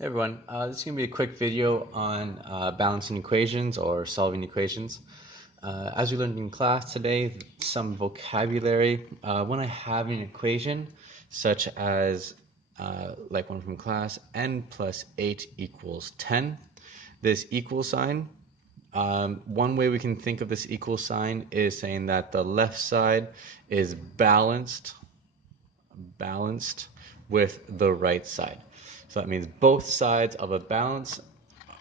Hey everyone, this is going to be a quick video on balancing equations or solving equations. As we learned in class today, some vocabulary. When I have an equation, such as like one from class, n plus 8 equals 10, this equal sign, one way we can think of this equal sign is saying that the left side is balanced with the right side. So that means both sides of a balance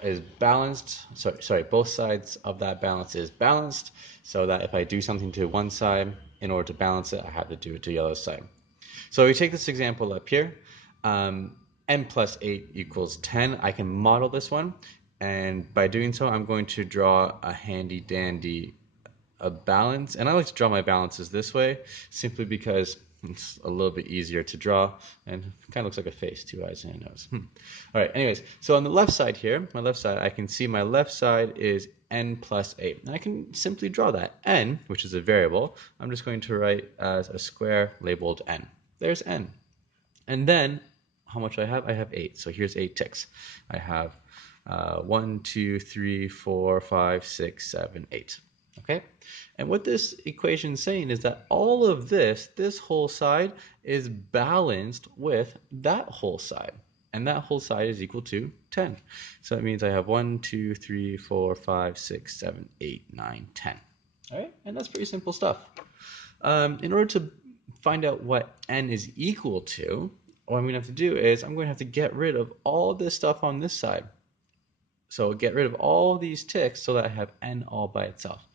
is balanced. Sorry, both sides of that balance is balanced, so that if I do something to one side, in order to balance it, I have to do it to the other side. So we take this example up here. N plus 8 equals 10. I can model this one, and by doing so, I'm going to draw a handy dandy balance. And I like to draw my balances this way simply because it's a little bit easier to draw, and it kind of looks like a face, two eyes and a nose. All right, anyways, so on the left side here, my left side, I can see my left side is n plus 8. And I can simply draw that. N, which is a variable, I'm just going to write as a square labeled n. There's n. And then, how much I have? I have 8. So here's 8 ticks. I have 1, 2, 3, 4, 5, 6, 7, 8. Okay? And what this equation is saying is that all of this whole side, is balanced with that whole side. And that whole side is equal to 10. So that means I have 1, 2, 3, 4, 5, 6, 7, 8, 9, 10. All right? And that's pretty simple stuff. In order to find out what n is equal to, what I'm going to have to do is I'm going to have to get rid of all this stuff on this side. So get rid of all these ticks so that I have n all by itself.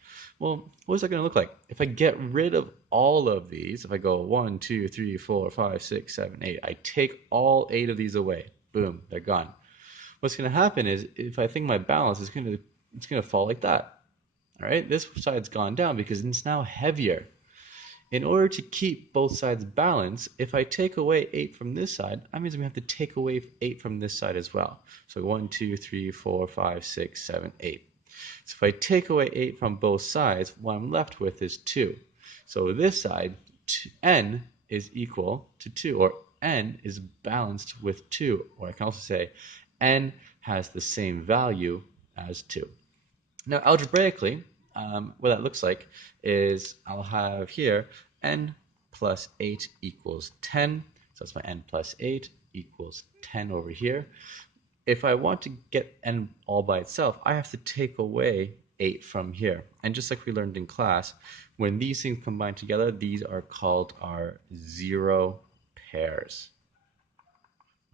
Well, what is that going to look like? If I get rid of all of these, if I go 1, 2, 3, 4, 5, 6, 7, 8, I take all 8 of these away. Boom, they're gone. What's going to happen is if I think my balance is it's going to fall like that. All right, this side's gone down because it's now heavier. In order to keep both sides balanced, if I take away 8 from this side, that means I'm going to have to take away 8 from this side as well. So 1, 2, 3, 4, 5, 6, 7, 8. So if I take away 8 from both sides, what I'm left with is 2. So this side, n is equal to 2, or n is balanced with 2. Or I can also say n has the same value as 2. Now, algebraically, what that looks like is I'll have here n plus 8 equals 10. So that's my n plus 8 equals 10 over here. If I want to get n all by itself, I have to take away 8 from here. And just like we learned in class, when these things combine together, these are called our zero pairs.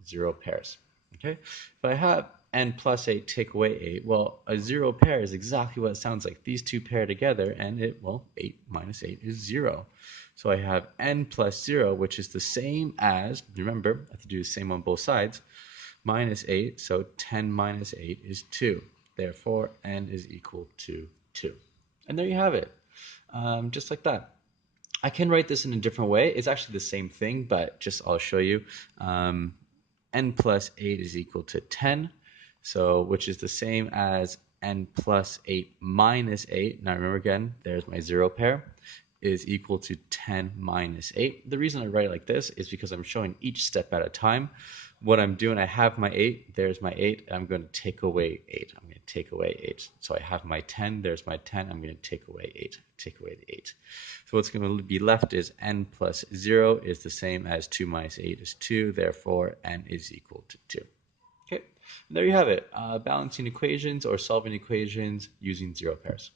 Zero pairs. Okay? If I have n plus 8 take away 8, well, a zero pair is exactly what it sounds like. These two pair together, and 8 minus 8 is 0. So I have n plus 0, which is the same as, remember, I have to do the same on both sides, minus 8, so 10 minus 8 is 2. Therefore, n is equal to 2. And there you have it, just like that. I can write this in a different way. It's actually the same thing, but just I'll show you. N plus 8 is equal to 10, so which is the same as n plus 8 minus 8. Now remember again, there's my zero pair, is equal to 10 minus 8. The reason I write it like this is because I'm showing each step at a time. What I'm doing, I have my 8, there's my 8, and I'm going to take away 8. I'm going to take away 8. So I have my 10, there's my 10, I'm going to take away 8, take away the 8. So what's going to be left is n plus 0 is the same as 2 minus 8 is 2, therefore n is equal to 2. Okay, and there you have it, balancing equations or solving equations using zero pairs.